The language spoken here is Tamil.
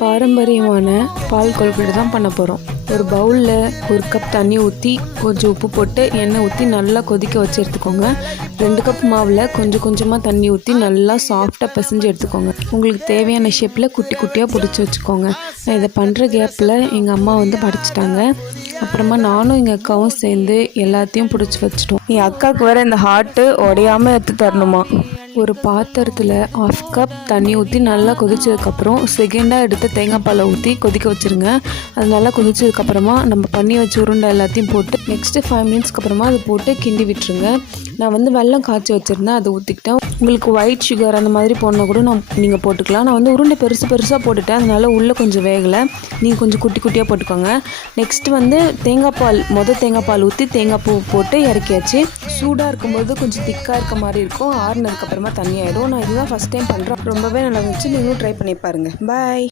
பாரம்பரியமான பால் கொழுக்கட்டை தான் பண்ண போகிறோம். ஒரு பவுலில் 1 கப் தண்ணி ஊற்றி கொஞ்சம் உப்பு போட்டு எண்ணெய் ஊற்றி நல்லா கொதிக்க வச்சு எடுத்துக்கோங்க. 2 கப் மாவில் கொஞ்சம் கொஞ்சமாக தண்ணி ஊற்றி நல்லா சாஃப்டாக பிசைஞ்சு எடுத்துக்கோங்க. உங்களுக்கு தேவையான ஷேப்பில் குட்டி குட்டியாக பிடிச்சி வச்சுக்கோங்க. நான் இதை பண்ணுற கேப்பில் எங்கள் அம்மா படிச்சிட்டாங்க. அப்புறமா நானும் எங்கள் அக்காவும் சேர்ந்து எல்லாத்தையும் பிடிச்சி வச்சுட்டோம். என் அக்காவுக்கு வேறு இந்த ஹார்ட்டு உடையாமல் எடுத்து தரணுமா. ஒரு பாத்திரத்தில் 1/2 கப் தண்ணி ஊற்றி நல்லா கொதிச்சதுக்கப்புறம் செகண்டாக எடுத்து தேங்காய் பாலை ஊற்றி கொதிக்க வச்சுருங்க. அது நல்லா கொதிச்சதுக்கப்புறமா நம்ம பண்ணி வச்சு உருண்டை எல்லாத்தையும் போட்டு நெக்ஸ்ட்டு 5 மினிட்ஸ்க்கு அப்புறமா அதை போட்டு கிண்டி விட்டுருங்க. நான் வெல்லம் காய்ச்சி வச்சுருந்தேன், அதை ஊற்றிக்கிட்டேன். உங்களுக்கு ஒயிட் சுகர் அந்த மாதிரி போடணும் கூட நீங்கள் போட்டுக்கலாம். நான் உருண்டை பெருசாக போட்டுட்டேன், அதனால் உள்ளே கொஞ்சம் வேகலை. நீங்கள் கொஞ்சம் குட்டி குட்டியாக போட்டுக்கோங்க. நெக்ஸ்ட்டு தேங்காய் பால் ஊற்றி தேங்காய் பூ போட்டு இறக்கியாச்சு. சூடாக இருக்கும்போது கொஞ்சம் திக்காக இருக்க மாதிரி இருக்கும். ஆறுனதுக்கப்புறமா தண்ணியாயிடும். நான் இதுதான் ஃபஸ்ட் டைம் பண்ணுறேன். ரொம்பவே நல்லா இருந்துச்சு. நீங்களும் ட்ரை பண்ணி பாருங்கள். பாய்.